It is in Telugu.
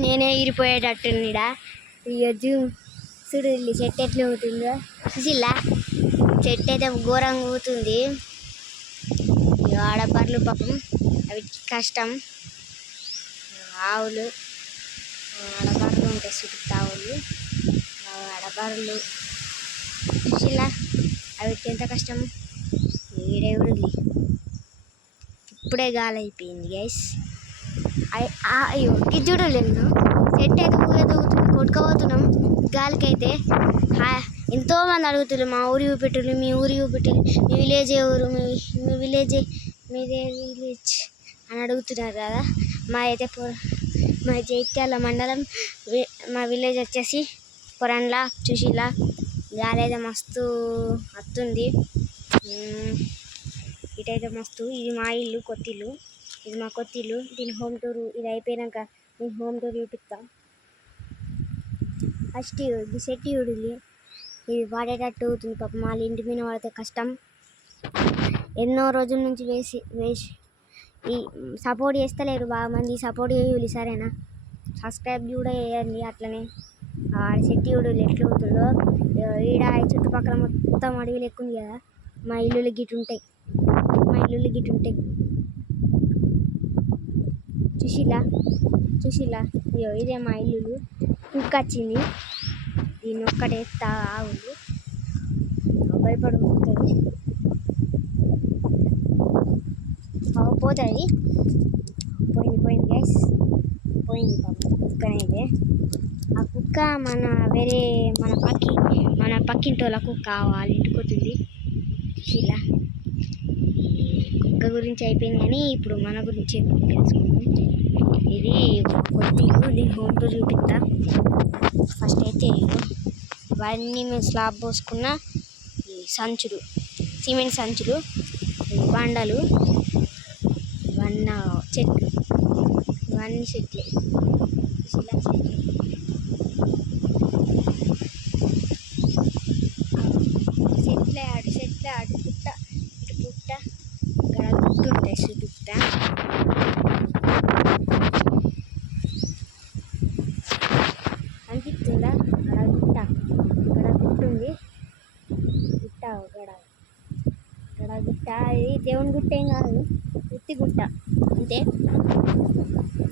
నేనే ఇరిపోయేటట్టుందిడా. ఇక చూడు చెట్టు ఎట్లా ఊతుందో చూసిల్లా. చెట్టు అయితే ఘోరంగా ఊతుంది. ఇక ఆడబర్లు పాపం అవి కష్టం. ఆవులు ఆడబర్లు ఉంటాయి చుట్టూ ఆవులు ఆడబర్లు చూసిల్లా అవి ఎంత కష్టం. ఈడేవుడు ఇప్పుడే గాలి అయిపోయింది గైస్. అయ్యో ఇది చూడలేదు. చెట్టు అయితే ఊగదూగుతుంది, కొట్టుకోబోతున్నాం గాలికైతే. ఎంతోమంది అడుగుతున్నారు మా ఊరి చూపెట్టులు, మీ ఊరి చూపెట్టులు, మీ విలేజ్ ఊరు, మీ విలేజ్ మీదే విలేజ్ అని అడుగుతున్నారు కదా. మా జైత్యాల మండలం, మా విలేజ్ వచ్చేసి కొరన్లా. చూసిలా గాలి అయితే మస్తు వస్తుంది. ఇటైతే మస్తు. ఇది మా ఇల్లు, కొత్త ఇల్లు. ఇది మా కొత్త ఇల్లు. దీని హోమ్ టూర్ ఇది అయిపోయాక నేను హోమ్ టూర్ చూపిస్తా. ఫస్ట్ ఇది సెట్ చూడాలి. ఇది వాడేటట్టు అవుతుంది పాపం. వాళ్ళ ఇంటి మీద వాడితే కష్టం. ఎన్నో రోజుల నుంచి వేసి ఈ సపోర్ట్ చేస్తలేరు బాగా మంది. సపోర్ట్ చేయాలి సరేనా. సబ్స్క్రైబ్ కూడా చేయండి. అట్లనే సెట్ చూడాలి ఎట్లా అవుతుందో. ఈడ చుట్టుపక్కల మొత్తం అడవి లెక్క ఉంది కదా. మా ఇల్లులు గిట్టు ఉంటాయి. చూసిలా ఇదే మా ఇల్లు. కుక్క వచ్చింది. దీన్ని ఒక్కటే ఆవులు భయపడుతుంది. పోతుంది. పోయింది గైస్. పోయింది పాపం కుక్కనైతే. ఆ కుక్క మన పక్కింటి వాళ్ళ కుక్క వాళ్ళ ఇంటికి పోతుంది. చూసిలా కుక్క గురించి అయిపోయింది కానీ ఇప్పుడు మన గురించి తెలుసుకుందాం. ఇది కొత్త ఇల్లు. దీని హోమ్ టూర్ చూపిస్తా. ఫస్ట్ అయితే ఇవన్నీ మేము స్లాబ్ పోసుకున్న సంచులు, సిమెంట్ సంచులు, బండలు, ఇవన్నీ చెట్లు, ఇవన్నీ చెట్లే. ఇలా చెట్లే అటు పుట్ట ఇటు పుట్ట ఇక్కడ గుట్టుంటాయి చుట్ట. అనిపిస్తుందా అక్కడ గుట్ట, ఇక్కడ గుట్టుంది. ఇక్కడ గుట్ట. ఇది దేవుని గుట్ట ఏం కాదు, ఉత్తి గుట్ట అంతే.